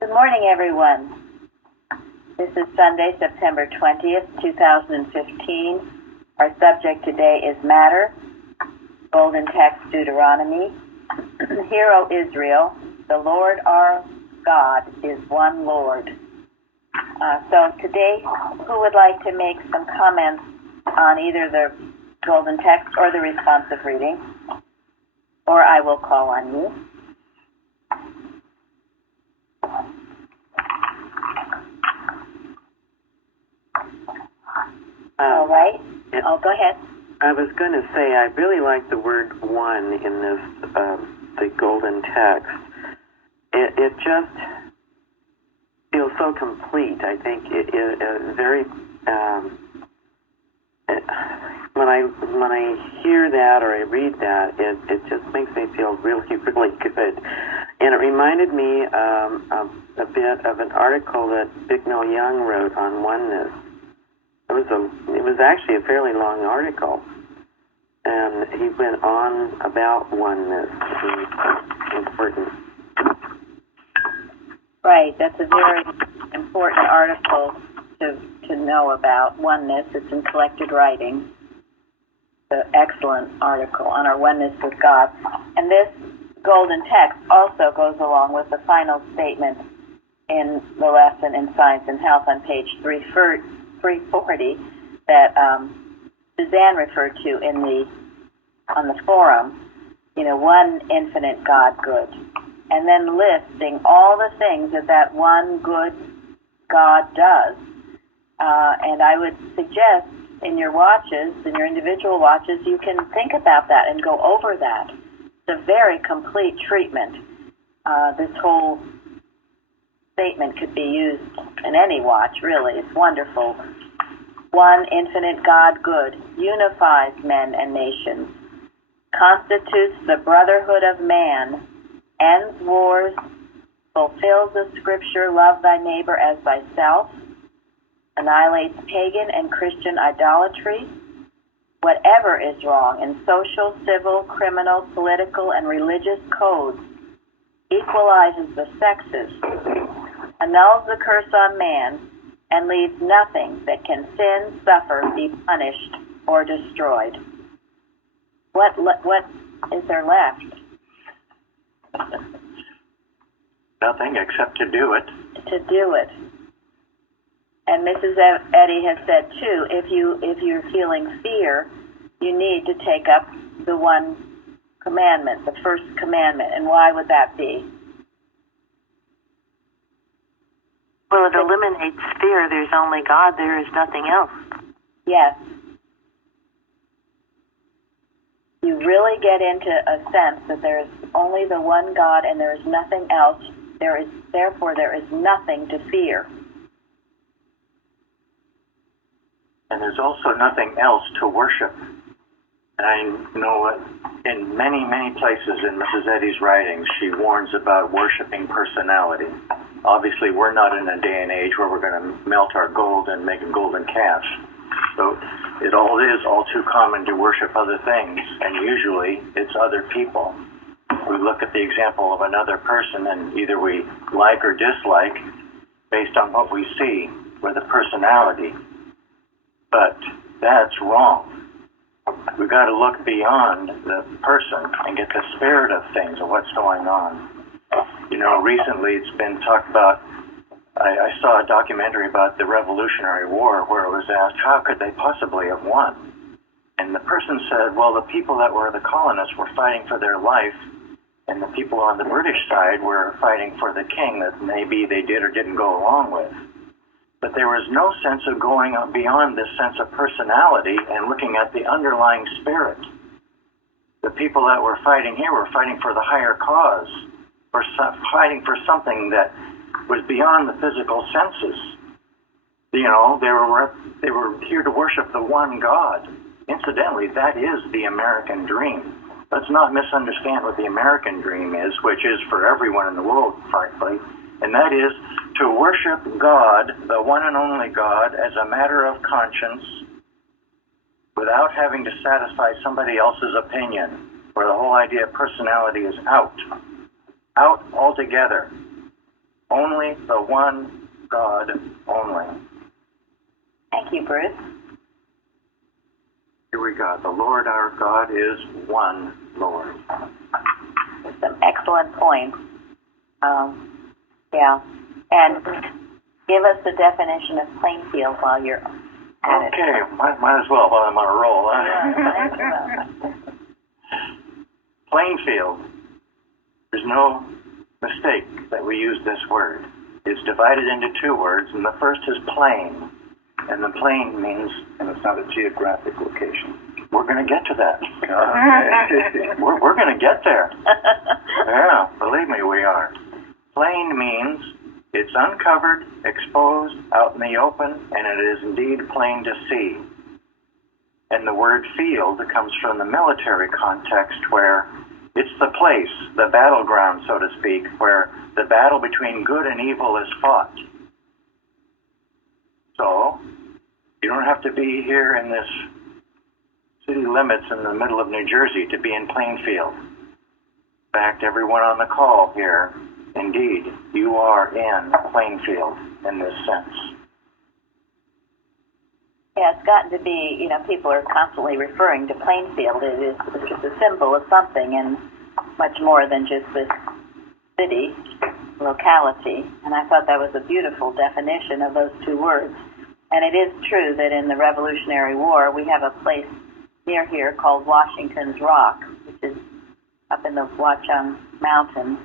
Good morning, everyone. This is Sunday, September 20th, 2015. Our subject today is Matter, Golden Text Deuteronomy. Hear, O Israel, the Lord our God is one Lord. So today, who would like to make some comments on either the Golden Text or the responsive reading? Or I will call on you. All right. Go ahead. I was going to say I really like the word one in this, the Golden Text. It just feels so complete. I think it is very. When I hear that or I read that, it just makes me feel really, really good. And it reminded me a bit of an article that Bicknell Young wrote on oneness. It was actually a fairly long article, and he went on about oneness. It's important. Right, that's a very important article to know about oneness. It's in Collected Writings. It's an excellent article on our oneness with God. And this Golden Text also goes along with the final statement in the lesson in Science and Health on page 340 that Suzanne referred to on the forum. One infinite God good, and then listing all the things that one good God does. And I would suggest in your watches, in your individual watches, you can think about that and go over that. It's a very complete treatment. This whole statement could be used in any watch, really. It's wonderful. One infinite God good unifies men and nations, constitutes the brotherhood of man, ends wars, fulfills the scripture, love thy neighbor as thyself, annihilates pagan and Christian idolatry. Whatever is wrong in social, civil, criminal, political, and religious codes, equalizes the sexes, annuls the curse on man, and leaves nothing that can sin, suffer, be punished, or destroyed. What is there left? Nothing except to do it. To do it. And Mrs. Eddy has said too, if you're feeling fear, you need to take up the one commandment, the first commandment. And why would that be? Well, it eliminates fear. There's only God. There is nothing else. Yes. You really get into a sense that there is only the one God and there is nothing else. Therefore, there is nothing to fear. And there's also nothing else to worship. And I know in many, many places in Mrs. Eddy's writings, she warns about worshiping personality. Obviously, we're not in a day and age where we're going to melt our gold and make a golden calf. So it is all too common to worship other things, and usually it's other people. We look at the example of another person, and either we like or dislike based on what we see with a personality. But that's wrong. We've got to look beyond the person and get the spirit of things, of what's going on. Recently it's been talked about, I saw a documentary about the Revolutionary War where it was asked, how could they possibly have won? And the person said, well, the people that were the colonists were fighting for their life, and the people on the British side were fighting for the king that maybe they did or didn't go along with. But there was no sense of going beyond this sense of personality and looking at the underlying spirit. The people that were fighting here were fighting for the higher cause, or fighting for something that was beyond the physical senses. They were here to worship the one God. Incidentally, that is the American dream. Let's not misunderstand what the American dream is, which is for everyone in the world, frankly, and that is to worship God, the one and only God, as a matter of conscience without having to satisfy somebody else's opinion, where the whole idea of personality is out altogether. only the one God only. Thank you, Bruce. Here we go. The Lord our God is one Lord. Some excellent points. Yeah. And give us the definition of plain field while you're at it. Okay, might as well while I'm on a roll. Yeah, Plain field. There's no mistake that we use this word. It's divided into two words, and the first is plain. And the plain means, and it's not a geographic location. We're going to get to that. Okay. We're going to get there. Yeah, believe me, we are. Plain means it's uncovered, exposed, out in the open, and it is indeed plain to see. And the word field comes from the military context where it's the place, the battleground, so to speak, where the battle between good and evil is fought. So, you don't have to be here in this city limits in the middle of New Jersey to be in Plainfield. In fact, everyone on the call here, indeed, you are in Plainfield in this sense. Yeah, it's gotten to be, people are constantly referring to Plainfield. It's a symbol of something and much more than just this city, locality. And I thought that was a beautiful definition of those two words. And it is true that in the Revolutionary War, we have a place near here called Washington's Rock, which is up in the Watchung Mountains.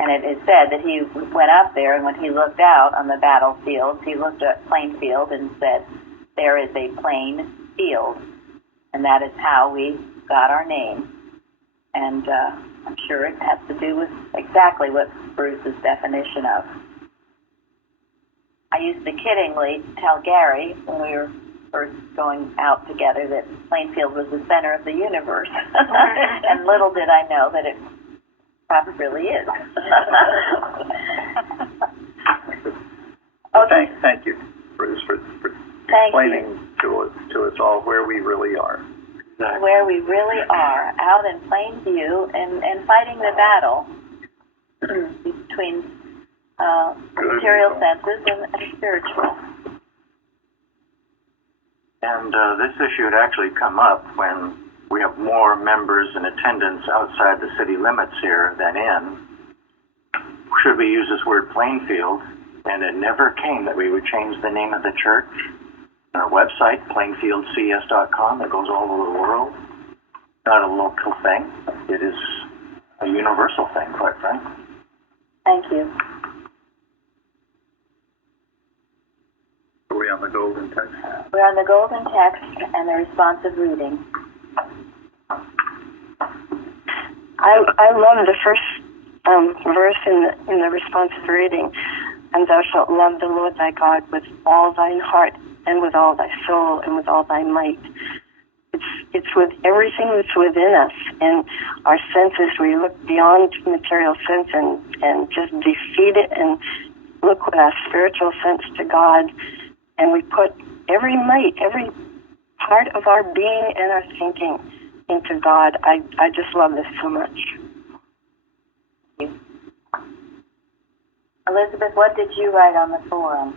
And it is said that he went up there, and when he looked out on the battlefields, he looked at Plainfield and said, "There is a plain field." And that is how we got our name. And I'm sure it has to do with exactly what Bruce's definition of. I used to kiddingly tell Gary when we were first going out together that Plainfield was the center of the universe. And little did I know that it probably really is. Okay. Thank you, Bruce, for Thank explaining to us all where we really are. Exactly. Where we really are, out in plain view and fighting the battle between material senses and spiritual. And this issue had actually come up when we have more members in attendance outside the city limits here than in. Should we use this word Plainfield? And it never came that we would change the name of the church. Our website, plainfieldcs.com, it goes all over the world. Not a local thing. It is a universal thing, quite frankly. Thank you. Are we on the golden text? We're on the golden text and the responsive reading. I love the first verse in the responsive reading. And thou shalt love the Lord thy God with all thine heart and with all thy soul and with all thy might. It's with everything that's within us and our senses. We look beyond material sense and just defeat it and look with our spiritual sense to God. And we put every might, every part of our being and our thinking into God. I just love this so much. Thank you. Elizabeth, what did you write on the forum?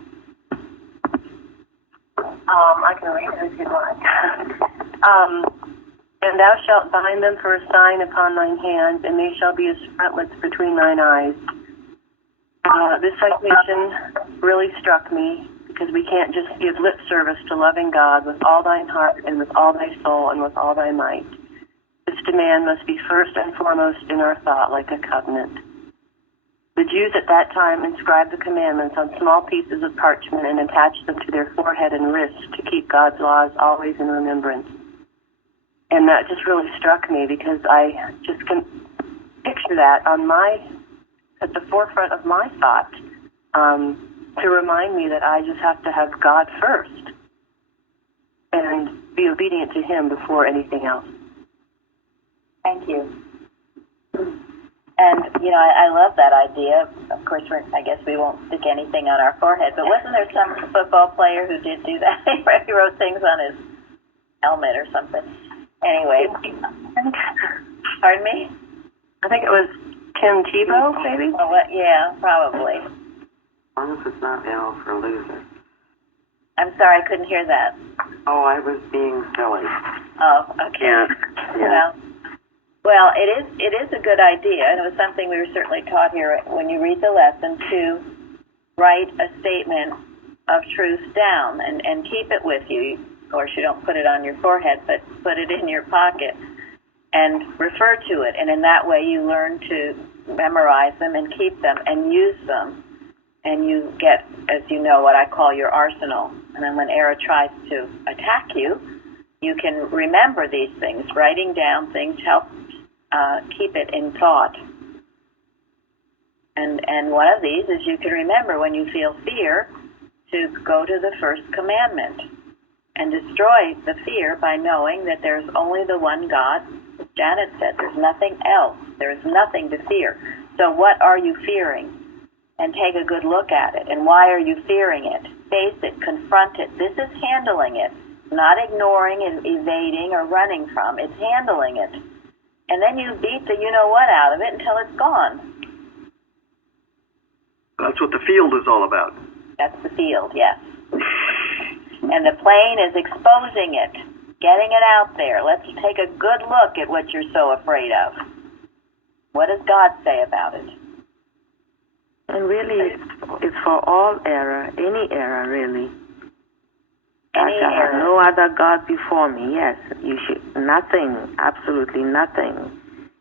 I can read it if you'd like. And thou shalt bind them for a sign upon thine hand, and they shall be as frontlets between thine eyes. This citation really struck me because we can't just give lip service to loving God with all thine heart and with all thy soul and with all thy might. This demand must be first and foremost in our thought, like a covenant. The Jews at that time inscribed the commandments on small pieces of parchment and attached them to their forehead and wrists to keep God's laws always in remembrance. And that just really struck me because I just can picture that at the forefront of my thought to remind me that I just have to have God first and be obedient to Him before anything else. Thank you. And, I love that idea. Of course, I guess we won't stick anything on our forehead, but wasn't there some football player who did do that? He wrote things on his helmet or something. Anyway. Pardon me? I think it was Tim Tebow, maybe? Oh, yeah, probably. long as it's not L for loser. I'm sorry, I couldn't hear that. Oh, I was being silly. Oh, okay. Yeah. Well, it is a good idea, and it was something we were certainly taught here when you read the lesson to write a statement of truth down and keep it with you. Of course, you don't put it on your forehead, but put it in your pocket and refer to it. And in that way, you learn to memorize them and keep them and use them. And you get, as you know, what I call your arsenal. And then when error tries to attack you, you can remember these things. Writing down things helps keep it in thought. And one of these is you can remember when you feel fear to go to the first commandment and destroy the fear by knowing that there's only the one God. As Janet said, there's nothing else. There's nothing to fear. So what are you fearing? And take a good look at it. And why are you fearing it? Face it, confront it. This is handling it, not ignoring and evading or running from. It's handling it. And then you beat the you-know-what out of it until it's gone. That's what the field is all about. That's the field, yes. And the plane is exposing it, getting it out there. Let's take a good look at what you're so afraid of. What does God say about it? And really, it's for all error, any error, really. Any I shall have error. no other God before me. Yes, you should. Nothing, absolutely nothing.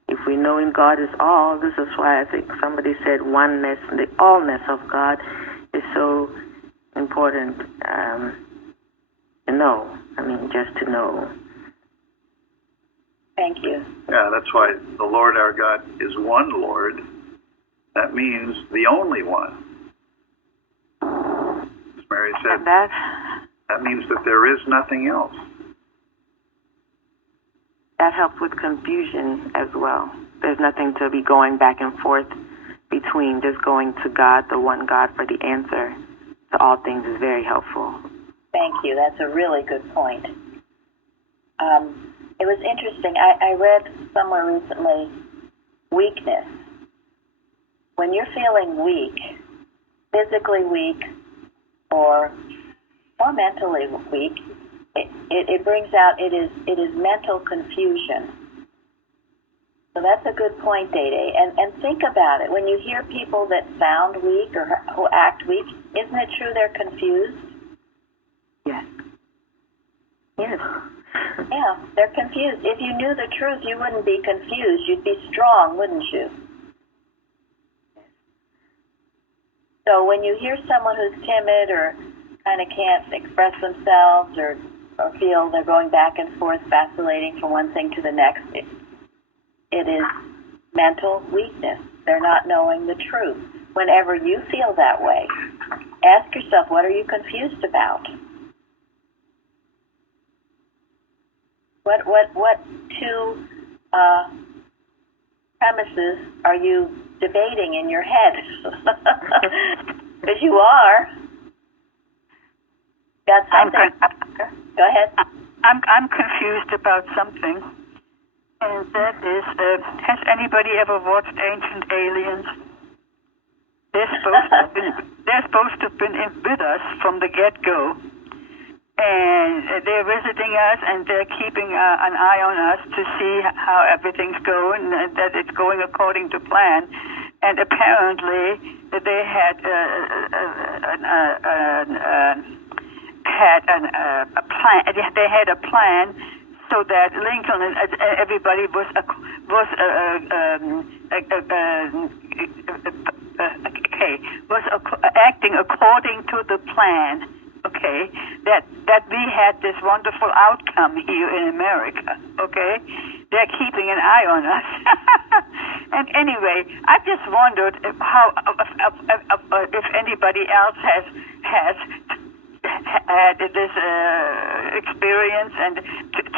If we know in God is all, this is why I think somebody said oneness, the allness of God is so important to know. I mean, just to know. Thank you. Yeah, that's why the Lord our God is one Lord. That means the only one. As Mary said, that means that there is nothing else. That helps with confusion as well. There's nothing to be going back and forth between. Just going to God, the one God, for the answer to all things is very helpful. Thank you. That's a really good point. It was interesting. I read somewhere recently, weakness. When you're feeling weak, physically weak or mentally weak, it brings out, it is mental confusion. So that's a good point, Dede. And think about it. When you hear people that sound weak or who act weak, isn't it true they're confused? Yes. Yes. Yeah, they're confused. If you knew the truth, you wouldn't be confused. You'd be strong, wouldn't you? So when you hear someone who's timid or kind of can't express themselves or feel they're going back and forth, vacillating from one thing to the next, it is mental weakness. They're not knowing the truth. Whenever you feel that way, ask yourself, what are you confused about? What two premises are you debating in your head? Because you are. Got something? Go ahead. I'm confused about something, and that is, has anybody ever watched Ancient Aliens? They're supposed to have been with us from the get-go, and they're visiting us, and they're keeping an eye on us to see how everything's going, and that it's going according to plan. And apparently, they had a plan. They had a plan so that Lincoln and everybody was acting according to the plan. Okay, that we had this wonderful outcome here in America. Okay, they're keeping an eye on us. And anyway, I just wondered how if anybody else has had this experience and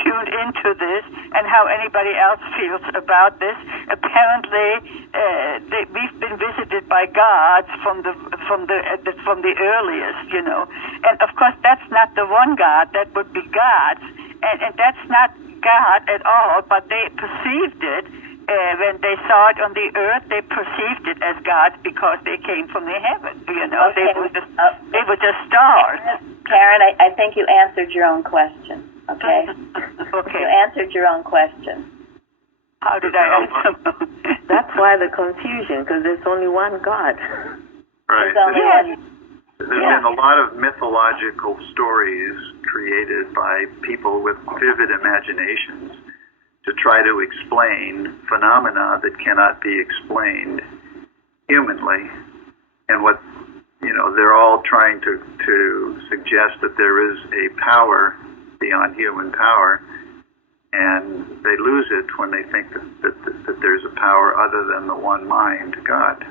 tuned into this, and how anybody else feels about this. Apparently, we've been visited by gods from the earliest, you know. And of course, that's not the one God. That would be gods, and that's not God at all. But they perceived it when they saw it on the earth, they perceived it as God because they came from the heaven. Okay. They were just stars. Karen, I think you answered your own question. Okay. Okay. You answered your own question. How did I answer? That's why the confusion, because there's only one God. Right. There's only one. There's been a lot of mythological stories created by people with vivid imaginations to try to explain phenomena that cannot be explained humanly. And what, they're all trying to suggest that there is a power beyond human power, and they lose it when they think that there's a power other than the one mind, God.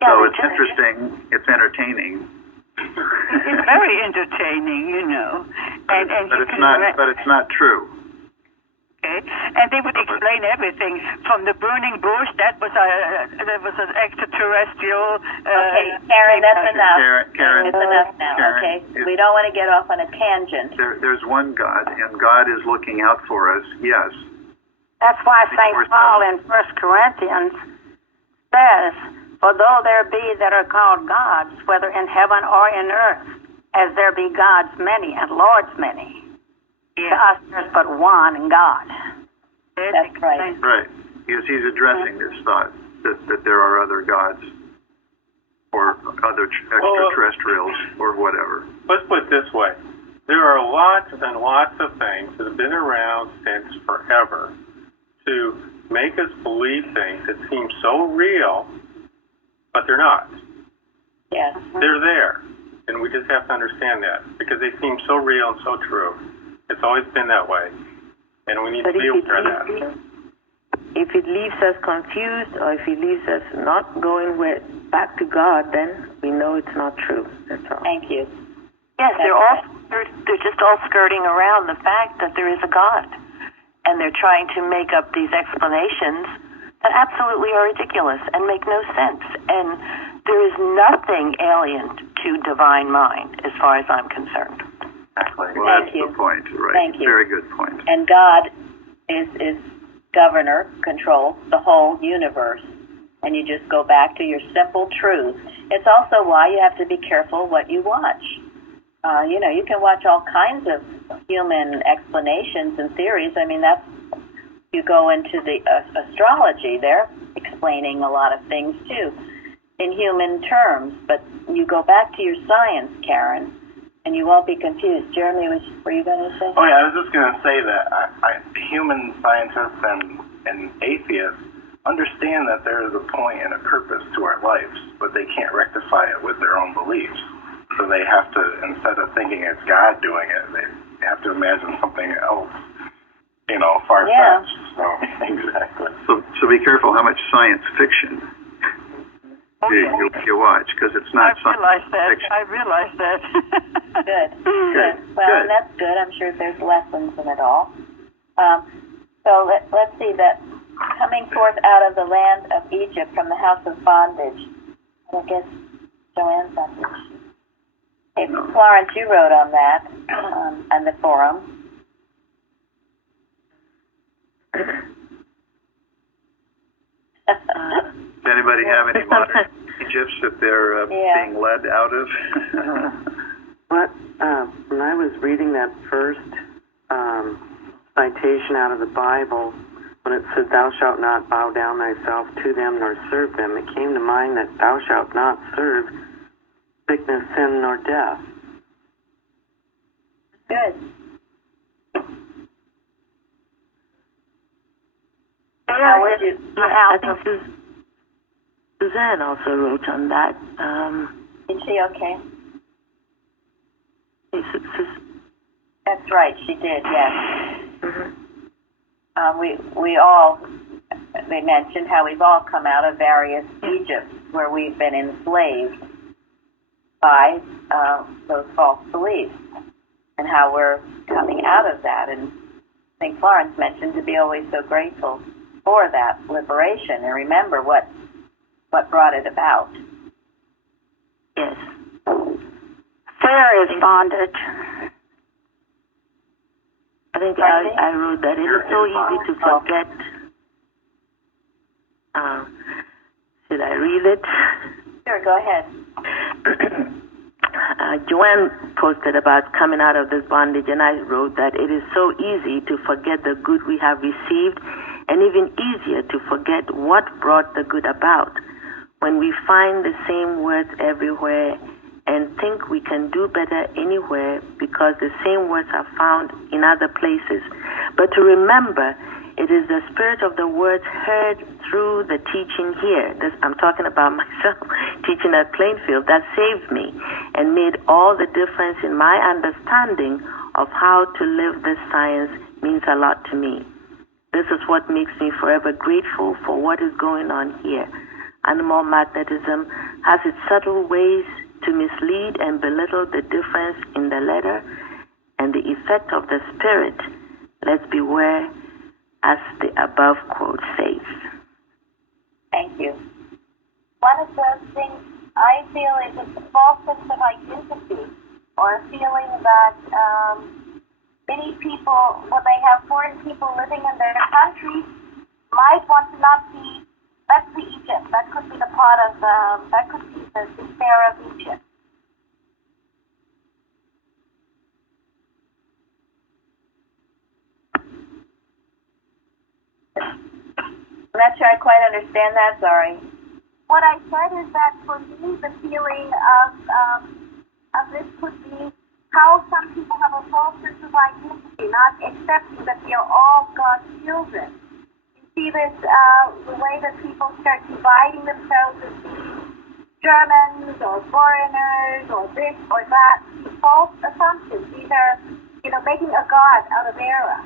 Yeah, So it's interesting, it's entertaining. It's very entertaining, and But it's not true. Okay, and they would explain everything from the burning bush. That was an extraterrestrial. Okay, Karen, that's enough. Karen, it's enough now. Karen, okay, we don't want to get off on a tangent. There's one God, and God is looking out for us. Yes. That's why St. Paul in 1 Corinthians says, "For though there be that are called gods, whether in heaven or in earth, as there be gods many and lords many, to us there's but one God." That's right. Right. Because he's addressing this thought that there are other gods or other extraterrestrials or whatever. Let's put it this way. There are lots and lots of things that have been around since forever to make us believe things that seem so real, but they're not. Yes. They're there, and we just have to understand that because they seem so real and so true. It's always been that way, and we need to be aware of that. If it leaves us confused, or if it leaves us not going back to God, then we know it's not true. That's all. Thank you. Yes, they're just all skirting around the fact that there is a God, and they're trying to make up these explanations that absolutely are ridiculous and make no sense. And there is nothing alien to divine mind, as far as I'm concerned. Exactly. Well, Thank that's you. the point, right? Thank you. Very good point. And God is governor, controls the whole universe. And you just go back to your simple truth. It's also why you have to be careful what you watch. You can watch all kinds of human explanations and theories. I mean, you go into the astrology, they're explaining a lot of things too in human terms. But you go back to your science, Karen, and you won't be confused. Jeremy, were you going to say? Oh, yeah, I was just going to say that human scientists and atheists understand that there is a point and a purpose to our lives, but they can't rectify it with their own beliefs. So they have to, instead of thinking it's God doing it, they have to imagine something else, far-fetched. Yeah. So, exactly. So be careful how much science fiction you watch, because it's not science fiction. I realize that. Good. Well, Good. And that's good. I'm sure there's lessons in it all. So let's see that coming forth out of the land of Egypt from the house of bondage. I guess Joanne's on this. Hey, Florence, you wrote on that on the forum. Does anybody have any modern Egypts that they're being led out of? When I was reading that first citation out of the Bible, when it said, "Thou shalt not bow down thyself to them nor serve them," it came to mind that thou shalt not serve sickness, sin, nor death. Good. How would you? I think Suzanne also wrote on that. Is she okay? That's right, she did, yes. Mm-hmm. They mentioned how we've all come out of various Egypts where we've been enslaved by those false beliefs, and how we're coming out of that. And I think Florence mentioned to be always so grateful for that liberation and remember what brought it about. Yes. Fear is bondage. I think I wrote that it is so easy to forget Should I read it? Sure, go ahead. Joanne posted about coming out of this bondage, and I wrote that it is so easy to forget the good we have received, and even easier to forget what brought the good about. When we find the same words everywhere and think we can do better anywhere because the same words are found in other places. But to remember, it is the spirit of the words heard through the teaching here. I'm talking about myself, teaching at Plainfield, that saved me and made all the difference in my understanding of how to live this science means a lot to me. This is what makes me forever grateful for what is going on here. Animal magnetism has its subtle ways to mislead and belittle the difference in the letter and the effect of the spirit. Let's beware, as the above quote says. Thank you. One of those things I feel is a false sense of identity, or a feeling that many people, when they have foreign people living in their country, might want to not be. That's the Egypt. That could be the part of that could be the despair of Egypt. I'm not sure I quite understand that, sorry. What I said is that for me, the feeling of this could be how some people have a false sense of identity, not accepting that they are all God's children. See this, the way that people start dividing themselves as being Germans or foreigners or this or that, false assumptions. These are, making a God out of error.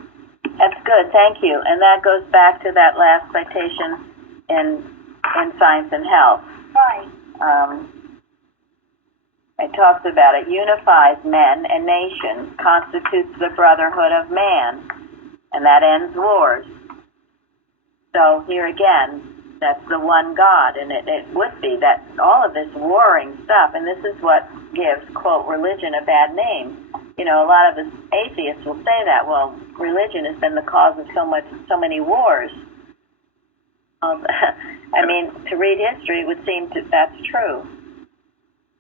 That's good, thank you. And that goes back to that last citation in Science and Health. Right. It talks about it unifies men and nations, constitutes the brotherhood of man, and that ends wars. So here again, that's the one God, and it would be that all of this warring stuff, and this is what gives, quote, religion a bad name. A lot of the atheists will say that, well, religion has been the cause of so many wars. I mean, to read history, it would seem that's true.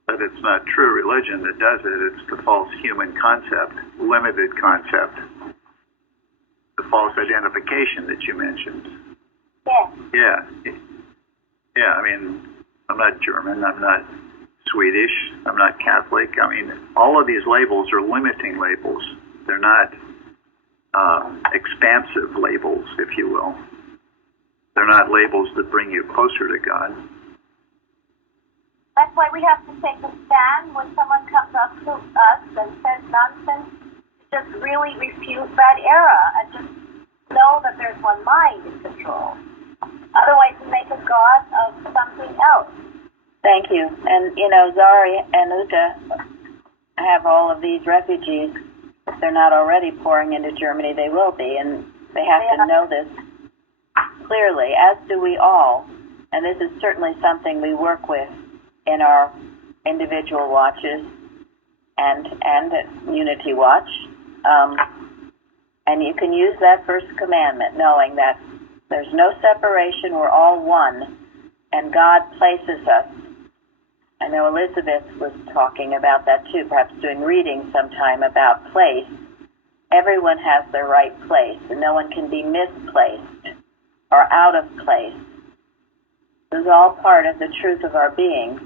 But it's not true religion that does it. It's the false human concept, limited concept, the false identification that you mentioned. Yes. Yeah, I mean, I'm not German, I'm not Swedish, I'm not Catholic. I mean, all of these labels are limiting labels. They're not expansive labels, if you will. They're not labels that bring you closer to God. That's why we have to take a stand when someone comes up to us and says nonsense, to just really refute that error and just know that there's one mind in control. Otherwise, we make a God of something else. Thank you. And, Zari and Uta have all of these refugees. If they're not already pouring into Germany, they will be. And they have to know this clearly, as do we all. And this is certainly something we work with in our individual watches and at Unity Watch. And you can use that first commandment, knowing that there's no separation, we're all one, and God places us. I know Elizabeth was talking about that too, perhaps doing reading sometime about place. Everyone has their right place, and no one can be misplaced or out of place. This is all part of the truth of our being.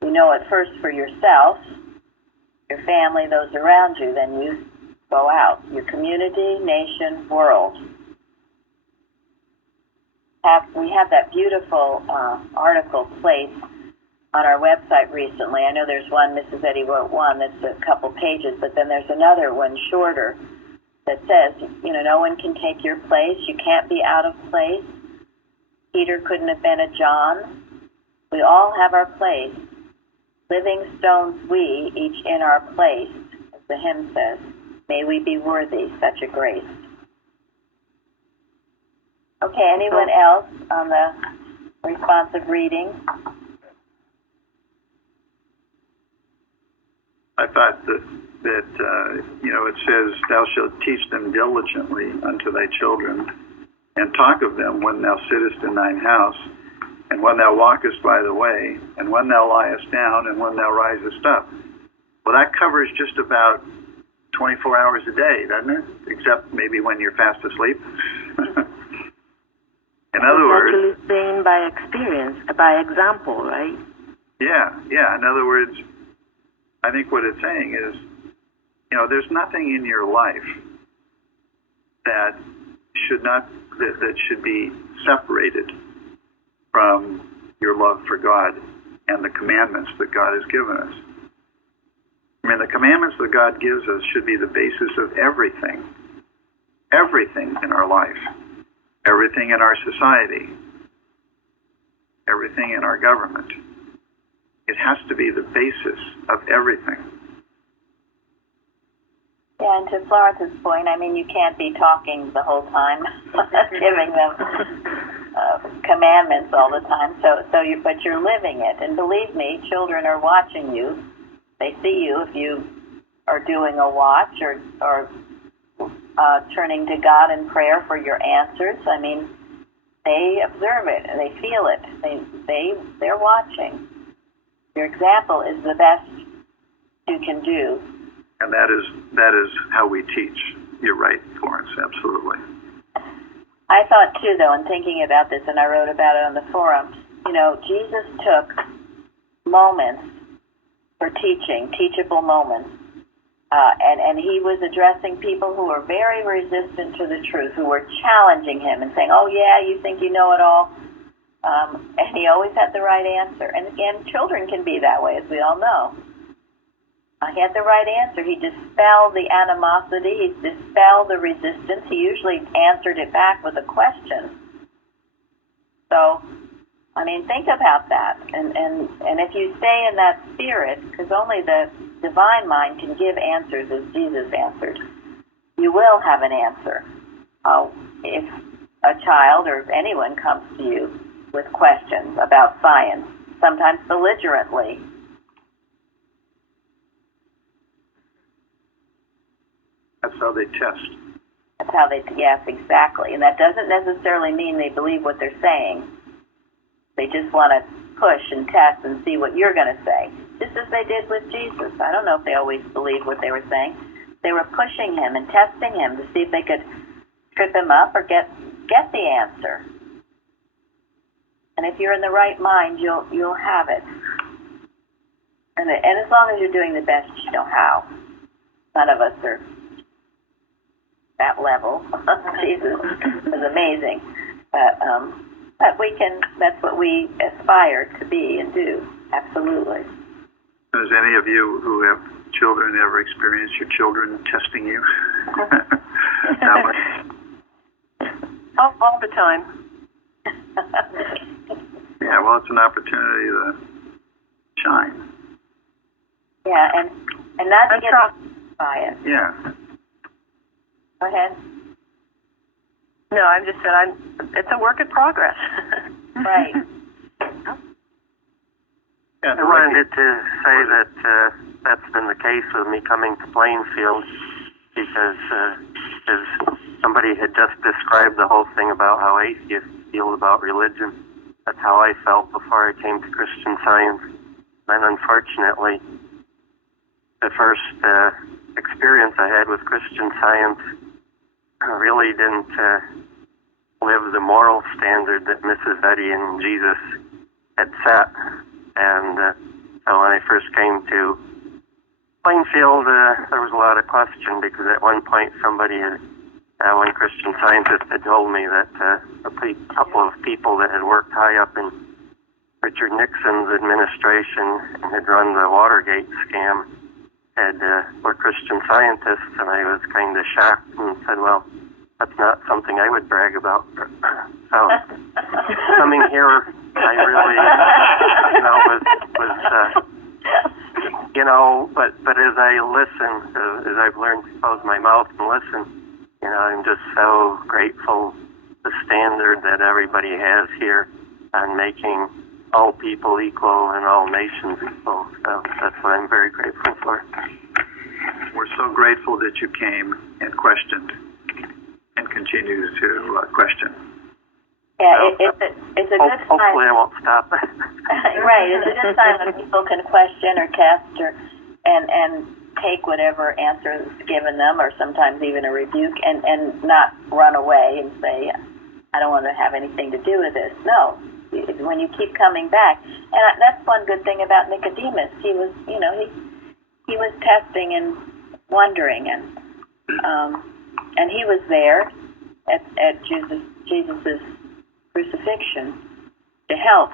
You know it first for yourself, your family, those around you, then you go out, your community, nation, world. We have that beautiful article placed on our website recently. I know there's one, Mrs. Eddy wrote one that's a couple pages, but then there's another one shorter that says, no one can take your place. You can't be out of place. Peter couldn't have been a John. We all have our place. Living stones we, each in our place, as the hymn says. May we be worthy such a grace. Okay, anyone else on the responsive reading? I thought that it says, thou shalt teach them diligently unto thy children, and talk of them when thou sittest in thine house, and when thou walkest by the way, and when thou liest down, and when thou risest up. Well, that covers just about 24 hours a day, doesn't it? Except maybe when you're fast asleep. In other words, actually saying by experience, by example, right? Yeah. In other words, I think what it's saying is, there's nothing in your life that should be separated from your love for God and the commandments that God has given us. I mean, the commandments that God gives us should be the basis of everything in our life, everything in our society, everything in our government. It has to be the basis of everything. Yeah, and to Florence's point, I mean, you can't be talking the whole time, giving them commandments all the time. But you're living it, and believe me, children are watching you. They see you if you are doing a watch or turning to God in prayer for your answers. I mean, they observe it and they feel it. They're watching. Your example is the best you can do. And that is how we teach. You're right, Florence, absolutely. I thought too, though, in thinking about this, and I wrote about it on the forum, Jesus took moments for teachable moments. And he was addressing people who were very resistant to the truth, who were challenging him and saying, oh yeah, you think you know it all? And he always had the right answer. And again, children can be that way, as we all know. He had the right answer. He dispelled the animosity. He dispelled the resistance. He usually answered it back with a question. So, I mean, think about that. And if you stay in that spirit, because only the divine mind can give answers as Jesus answered, you will have an answer. If a child or anyone comes to you with questions about science, sometimes belligerently, that's how they test. Yes, exactly. And that doesn't necessarily mean they believe what they're saying. They just want to push and test and see what you're going to say, just as they did with Jesus. I don't know if they always believed what they were saying. They were pushing him and testing him to see if they could trip him up or get the answer. And if you're in the right mind, you'll have it. And as long as you're doing the best you know how. None of us are that level. Jesus was amazing. But we can, that's what we aspire to be and do. Absolutely. Has any of you who have children ever experienced your children testing you? All the time. Yeah, well, it's an opportunity to shine. Yeah, and not to get by it. Yeah. Go ahead. No, I'm just saying it's a work in progress. Right. Yeah, I wanted to say that that's been the case with me coming to Plainfield because as somebody had just described the whole thing about how atheists feel about religion. That's how I felt before I came to Christian Science. And unfortunately, the first experience I had with Christian Science really didn't live the moral standard that Mrs. Eddy and Jesus had set. And so when I first came to Plainfield, there was a lot of question because at one point somebody had, one Christian scientist had told me that a couple of people that had worked high up in Richard Nixon's administration and had run the Watergate scam were Christian scientists, and I was kind of shocked and said, well, that's not something I would brag about. So coming here, I really, but as I listen, as I've learned to close my mouth and listen, I'm just so grateful the standard that everybody has here on making all people equal and all nations equal. So that's what I'm very grateful for. We're so grateful that you came and questioned and continue to question. Yeah, it's a good sign. Hopefully I won't stop. Right, it's a good sign when people can question or test and take whatever answer is given them, or sometimes even a rebuke, and not run away and say, I don't want to have anything to do with this. No, when you keep coming back. And that's one good thing about Nicodemus. He was, he was testing and wondering, and he was there at Jesus's crucifixion to help.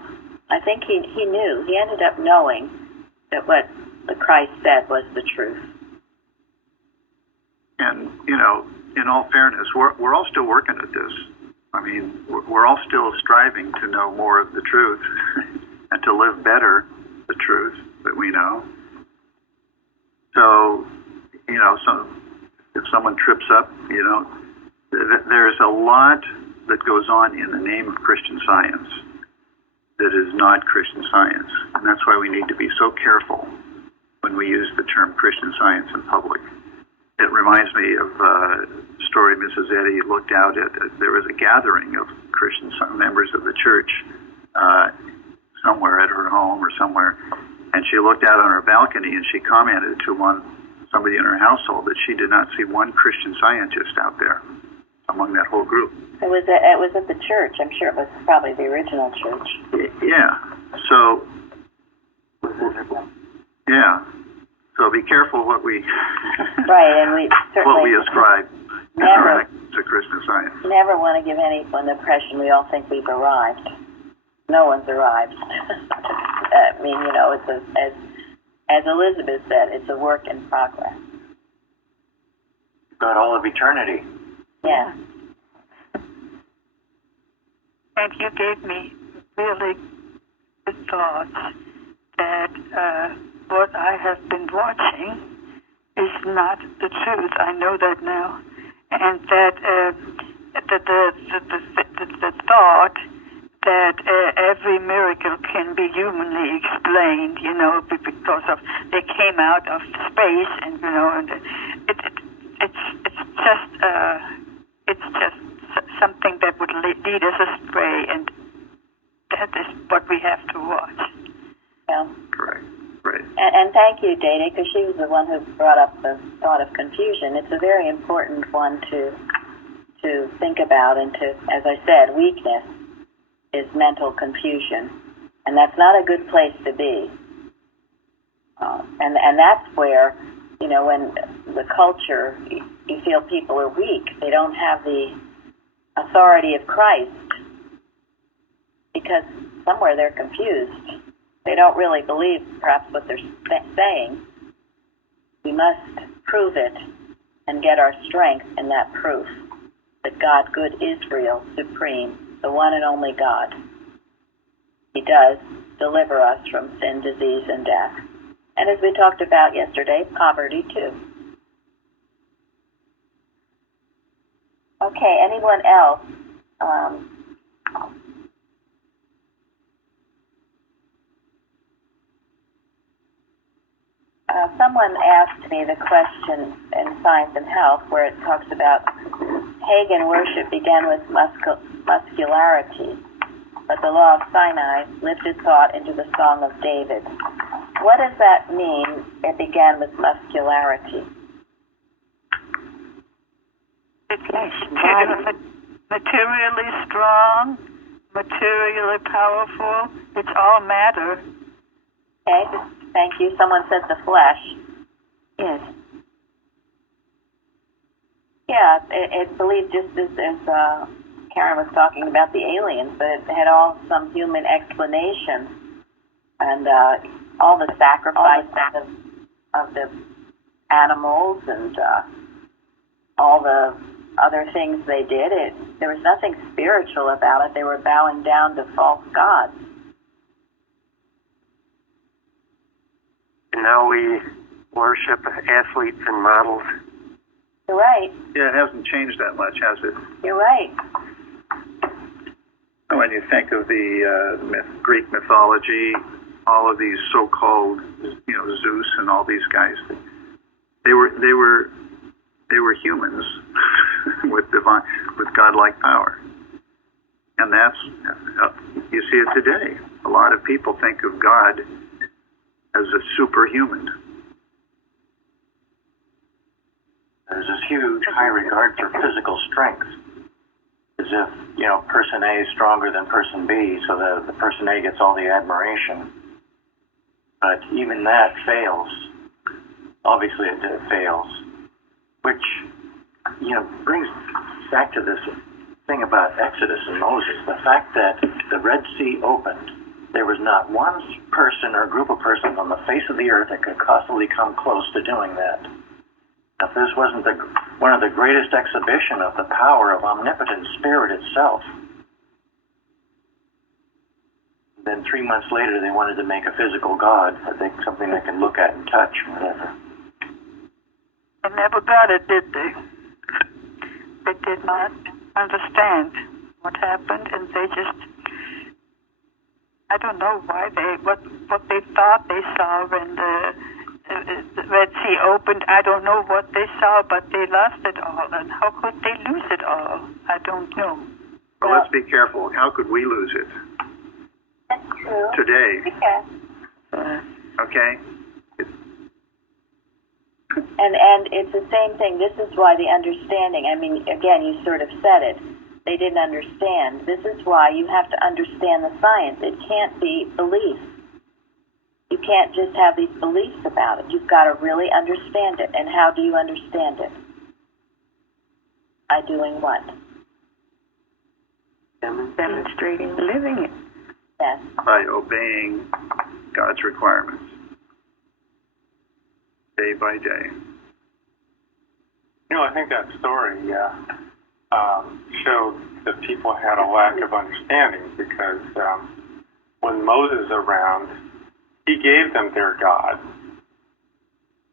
I think he knew. He ended up knowing that what the Christ said was the truth. And, in all fairness, we're all still working at this. I mean, we're all still striving to know more of the truth and to live better the truth that we know. So, if someone trips up, there's a lot that goes on in the name of Christian Science that is not Christian Science. And that's why we need to be so careful when we use the term Christian Science in public. It reminds me of a story Mrs. Eddy looked out at. There was a gathering of Christian members of the church somewhere at her home or somewhere, and she looked out on her balcony and she commented to somebody in her household that she did not see one Christian Scientist out there among that whole group. It was at the church. I'm sure it was probably the original church. Yeah. So. Yeah. So be careful what we right, and we certainly what we ascribe to Christian Science. Never want to give anyone the impression we all think we've arrived. No one's arrived. I mean, it's as Elizabeth said, it's a work in progress. Got all of eternity. Yeah. And you gave me really good thoughts that what I have been watching is not the truth. I know that now. And that the thought that every miracle can be humanly explained, because of they came out of space, and and it's just something that would lead us astray, and that is what we have to watch. Yeah. Correct. Right. And thank you, Dana, because she was the one who brought up the thought of confusion. It's a very important one to think about, and to, as I said, weakness is mental confusion, and that's not a good place to be. And that's where, when the culture, you feel people are weak. They don't have the authority of Christ because somewhere they're confused. They don't really believe, perhaps, what they're saying. We must prove it and get our strength in that proof that God, good, is real, supreme, the one and only God. He does deliver us from sin, disease, and death. And as we talked about yesterday, poverty, too. Okay, anyone else? Someone asked me the question in Science and Health where it talks about pagan worship began with muscularity, but the law of Sinai lifted thought into the Song of David. What does that mean, it began with muscularity? It's materially strong, materially powerful. It's all matter. Okay, thank you. Someone said the flesh. Yes. Yeah, it believed just as Karen was talking about the aliens, but it had all some human explanation, and all the sacrifices of the animals and all the other things they did. There was nothing spiritual about it. They were bowing down to false gods. And now we worship athletes and models. You're right. Yeah, it hasn't changed that much, has it? You're right. When you think of the Greek mythology, all of these so-called, Zeus and all these guys, they were humans with godlike power. And that's, you see it today. A lot of people think of God as a superhuman. There's this huge high regard for physical strength, as if, person A is stronger than person B, so the person A gets all the admiration. But even that fails. Obviously it fails, which, brings back to this thing about Exodus and Moses. The fact that the Red Sea opened, there was not one person or group of persons on the face of the earth that could possibly come close to doing that. If this wasn't one of the greatest exhibition of the power of omnipotent spirit itself, then 3 months later they wanted to make a physical God, something they can look at and touch, whatever. They never got it, did they? They did not understand what happened, and they just, I don't know why what they thought they saw when the Red Sea opened. I don't know what they saw, but they lost it all. And how could they lose it all? I don't know. Well, let's be careful. How could we lose it? That's true. Today. Yeah. Okay? And it's the same thing. This is why the understanding, again, you sort of said it. They didn't understand. This is why you have to understand the science. It can't be belief. You can't just have these beliefs about it. You've got to really understand it. And how do you understand it? By doing what? Demonstrating, living it. Yes. By obeying God's requirements. Day by day. I think that story showed that people had a lack of understanding because when Moses is around, he gave them their God.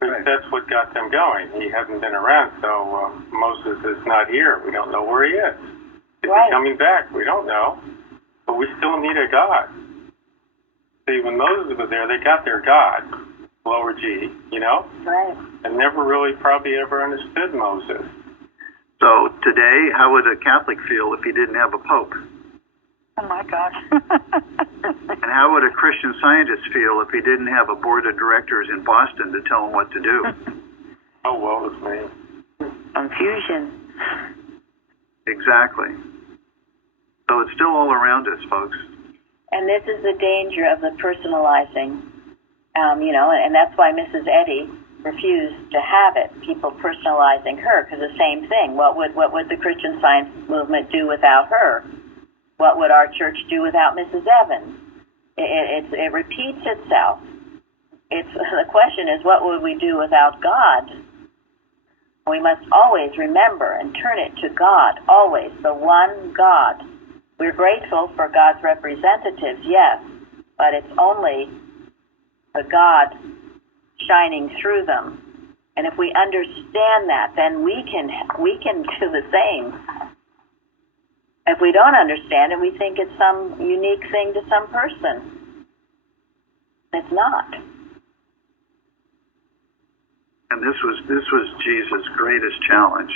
Right. That's what got them going. He hasn't been around, so Moses is not here. We don't know where he is. Is he coming back? We don't know. But we still need a God. See, when Moses was there, they got their God, lower G, Right. And never really probably ever understood Moses. So today, how would a Catholic feel if he didn't have a Pope? Oh my gosh. And how would a Christian Scientist feel if he didn't have a board of directors in Boston to tell him what to do? Oh, well, it's me. Confusion. Exactly. So it's still all around us, folks. And this is the danger of the personalizing, and that's why Mrs. Eddy refused to have it, people personalizing her, because the same thing. What would the Christian Science movement do without her? What would our church do without Mrs. Evans? It repeats itself. The question is, what would we do without God? We must always remember and turn it to God, always, the one God. We're grateful for God's representatives, yes, but it's only the God shining through them. And if we understand that, then we can do the same. If we don't understand it, we think it's some unique thing to some person. It's not. And this was Jesus' greatest challenge,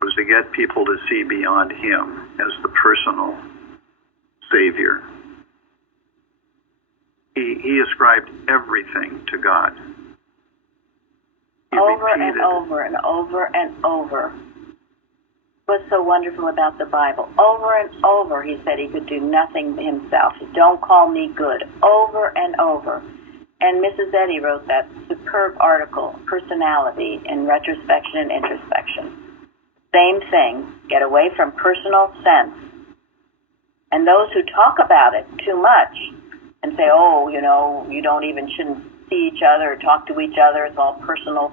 was to get people to see beyond him as the personal Savior. He ascribed everything to God. He over and repeated over and over and over. What's so wonderful about the Bible? Over and over he said he could do nothing himself. Don't call me good. Over and over. And Mrs. Eddy wrote that superb article, Personality in Retrospection and Introspection. Same thing. Get away from personal sense. And those who talk about it too much and say, oh, shouldn't see each other or talk to each other, it's all personal.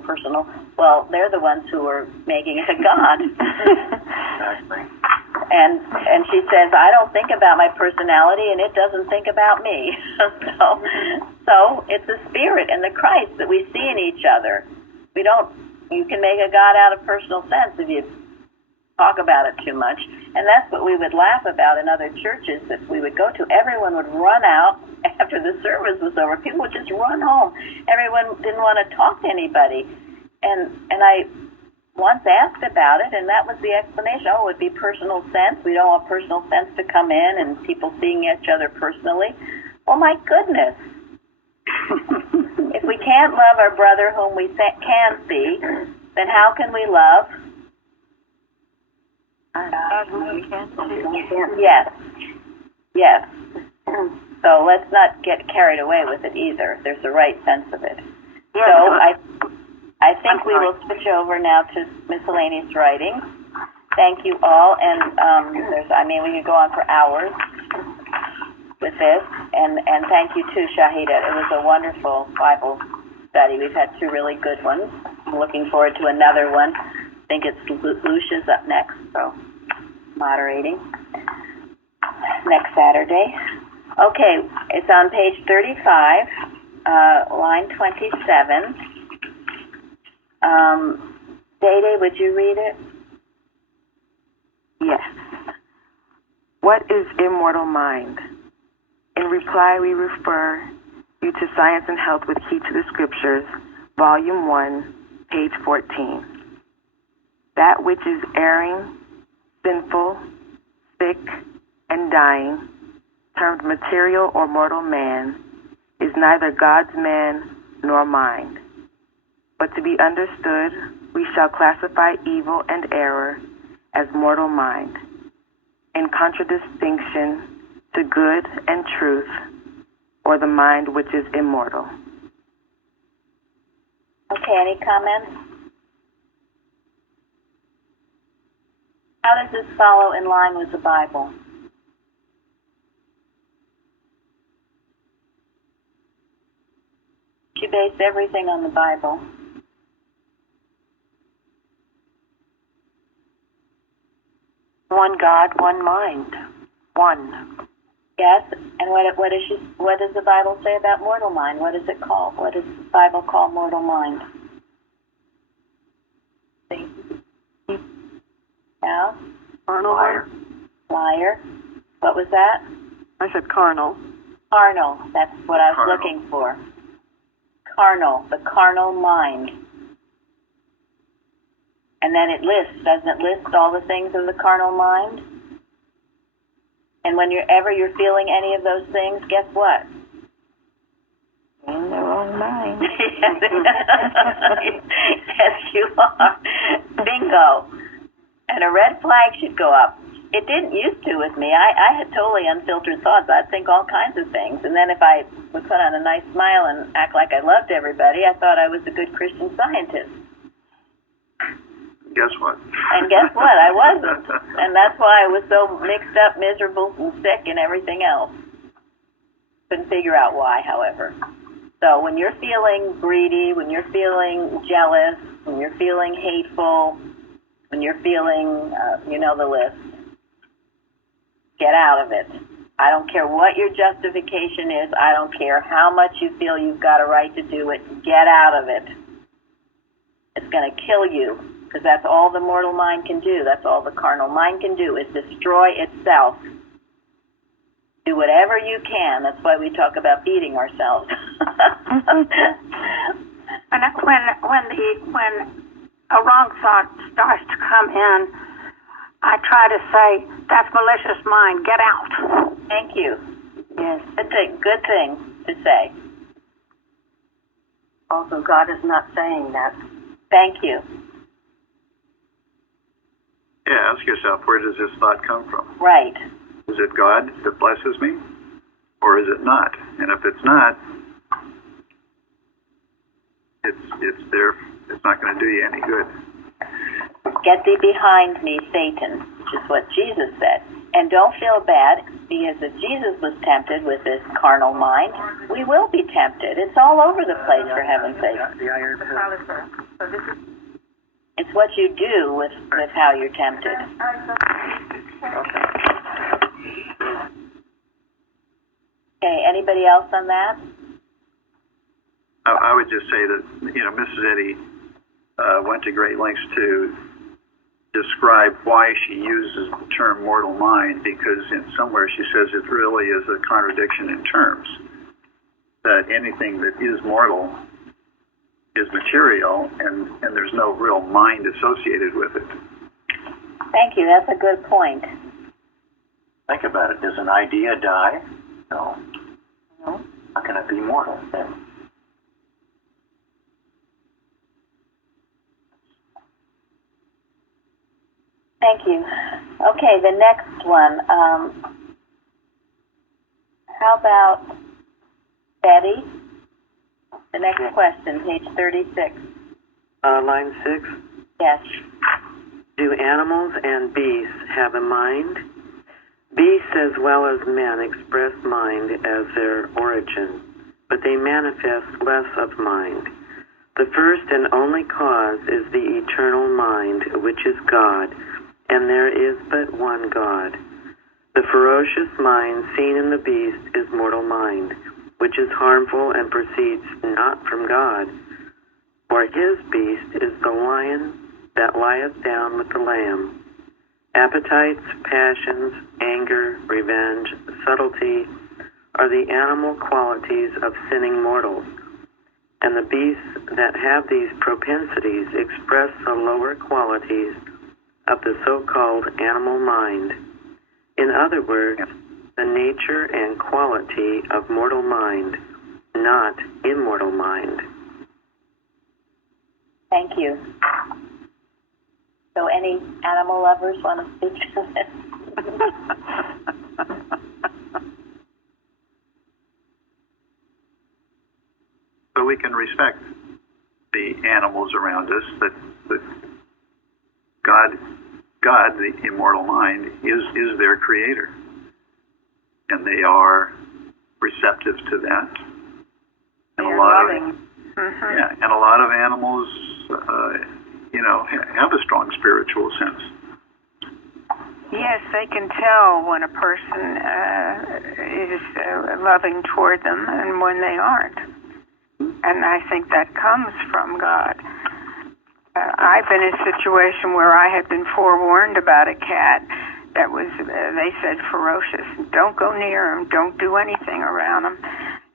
Well, they're the ones who are making it a God. Exactly. And she says, I don't think about my personality and it doesn't think about me. So it's the Spirit and the Christ that we see in each other. You can make a God out of personal sense if you talk about it too much. And that's what we would laugh about in other churches that we would go to. Everyone would run out after the service was over. People would just run home. Everyone didn't want to talk to anybody. And I once asked about it, and that was the explanation. Oh, it would be personal sense. We don't want personal sense to come in and people seeing each other personally. Well, my goodness. If we can't love our brother whom we can see, then how can we love? Yes. Yes. So let's not get carried away with it either. There's a right sense of it. Yes. So I think we will switch over now to miscellaneous writing. Thank you all, and we could go on for hours with this, and thank you too, Shahida. It was a wonderful Bible study. We've had two really good ones. I'm looking forward to another one. I think it's Lucia's up next, so moderating next Saturday. Okay, it's on page 35, line 27. Day, would you read it? Yes. What is immortal mind? In reply, we refer you to Science and Health with Key to the Scriptures, Volume 1, page 14. That which is erring, sinful, sick, and dying, termed material or mortal man, is neither God's man nor mind. But to be understood, we shall classify evil and error as mortal mind, in contradistinction to good and truth, or the mind which is immortal. Okay, any comments? How does this follow in line with the Bible? She based everything on the Bible. One God, one mind. One. Yes, and what does the Bible say about mortal mind? What is it called? What does the Bible call mortal mind? Yeah? Carnal. Liar. What was that? I said carnal. Carnal. That's what I was looking for. Carnal. The carnal mind. And then it lists, doesn't it list all the things of the carnal mind? And when you're feeling any of those things, guess what? In the wrong mind. Yes, you are. Bingo. And a red flag should go up. It didn't used to with me. I had totally unfiltered thoughts. I'd think all kinds of things. And then if I would put on a nice smile and act like I loved everybody, I thought I was a good Christian Scientist. Guess what? And guess what? I wasn't. And that's why I was so mixed up, miserable, and sick, and everything else. Couldn't figure out why, however. So when you're feeling greedy, when you're feeling jealous, when you're feeling hateful, when you're feeling, you know the list, get out of it. I don't care what your justification is. I don't care how much you feel you've got a right to do it. Get out of it. It's going to kill you. Because that's all the mortal mind can do. That's all the carnal mind can do, is destroy itself. Do whatever you can. That's why we talk about beating ourselves. When a wrong thought starts to come in, I try to say, that's malicious mind, get out. Thank you. Yes. That's a good thing to say. Also, God is not saying that. Thank you. Yeah, ask yourself, where does this thought come from? Right. Is it God that blesses me, or is it not? And if it's not, it's there. It's not going to do you any good. Get thee behind me, Satan, which is what Jesus said. And don't feel bad, because if Jesus was tempted with this carnal mind, we will be tempted. It's all over the place, for heaven's sake. It's what you do with how you're tempted. Okay, anybody else on that? I would just say that, Mrs. Eddy went to great lengths to describe why she uses the term mortal mind, because in somewhere she says it really is a contradiction in terms. That anything that is mortal is material, and there's no real mind associated with it. Thank you. That's a good point. Think about it. Does an idea die? No. No. How can it be mortal then? Thank you. Okay, the next one. How about Betty? The next question, page 36. Line 6. Yes. Do animals and beasts have a mind? Beasts as well as men express mind as their origin, but they manifest less of mind. The first and only cause is the eternal mind, which is God, and there is but one God. The ferocious mind seen in the beast is mortal mind, which is harmful and proceeds not from God. For his beast is the lion that lieth down with the lamb. Appetites, passions, anger, revenge, subtlety are the animal qualities of sinning mortals, and the beasts that have these propensities express the lower qualities of the so-called animal mind. In other words, the nature and quality of mortal mind, not immortal mind. Thank you. So any animal lovers want to speak to this? So we can respect the animals around us, that God, the immortal mind, is their creator. And they are receptive to that. And a lot of and a lot of animals, have a strong spiritual sense. Yes, they can tell when a person is loving toward them and when they aren't. And I think that comes from God. I've been in a situation where I had been forewarned about a cat that was, they said, ferocious. Don't go near him. Don't do anything around him.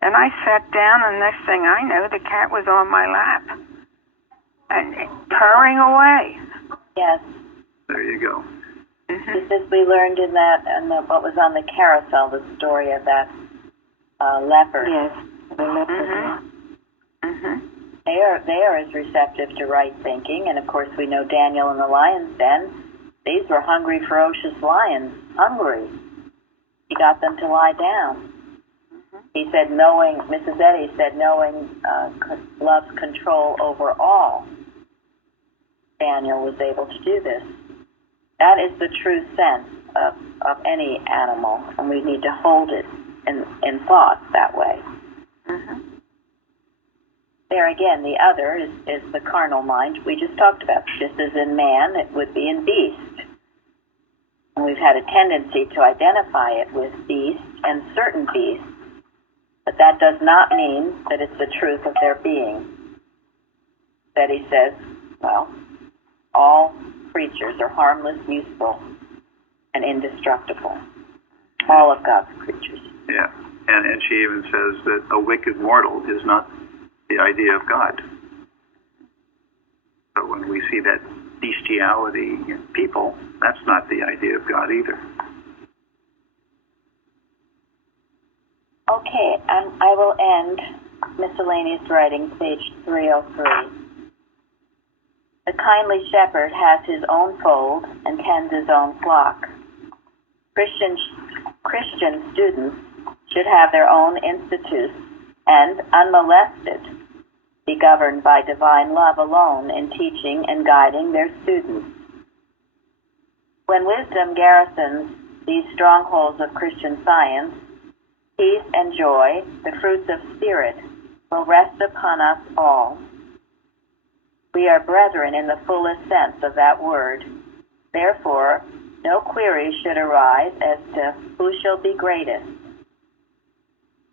And I sat down, and next thing I know, the cat was on my lap and purring away. Yes. There you go. Just as we learned in that, and what was on the carousel, the story of that leopard. Yes, the leopard. They are as receptive to right thinking, and of course we know Daniel in the lion's den. These were hungry, ferocious lions, hungry. He got them to lie down. He said, Mrs. Eddy said, knowing love's control over all, Daniel was able to do this. That is the true sense of any animal, and we need to hold it in thought that way. There again, the other is the carnal mind we just talked about. Just as in man, it would be in beast. And we've had a tendency to identify it with beasts and certain beasts, but that does not mean that it's the truth of their being. That he says, well, all creatures are harmless, useful, and indestructible. All of God's creatures. Yeah, and she even says that a wicked mortal is not the idea of God. So when we see that bestiality in people, that's not the idea of God either. Okay, and I will end miscellaneous writing, page 303. The kindly shepherd has his own fold and tends his own flock. Christian students should have their own institutes and, unmolested, be governed by divine love alone in teaching and guiding their students. When wisdom garrisons these strongholds of Christian science, peace and joy, the fruits of spirit, will rest upon us all. We are brethren in the fullest sense of that word. Therefore, no query should arise as to who shall be greatest.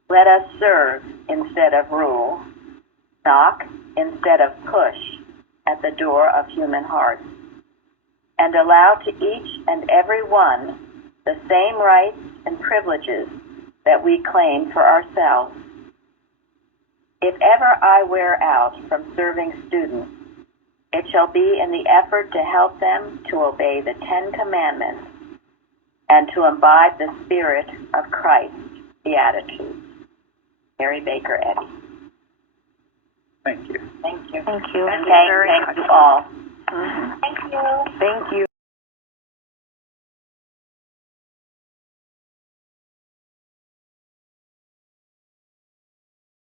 Let us serve instead of rule, knock instead of push at the door of human hearts, and allow to each and every one the same rights and privileges that we claim for ourselves. If ever I wear out from serving students, it shall be in the effort to help them to obey the 10 Commandments and to imbibe the spirit of Christ's Beatitudes. Mary Baker Eddy. Thank you. Thank you. Thank you. And thank you all. Thank you. Thank you.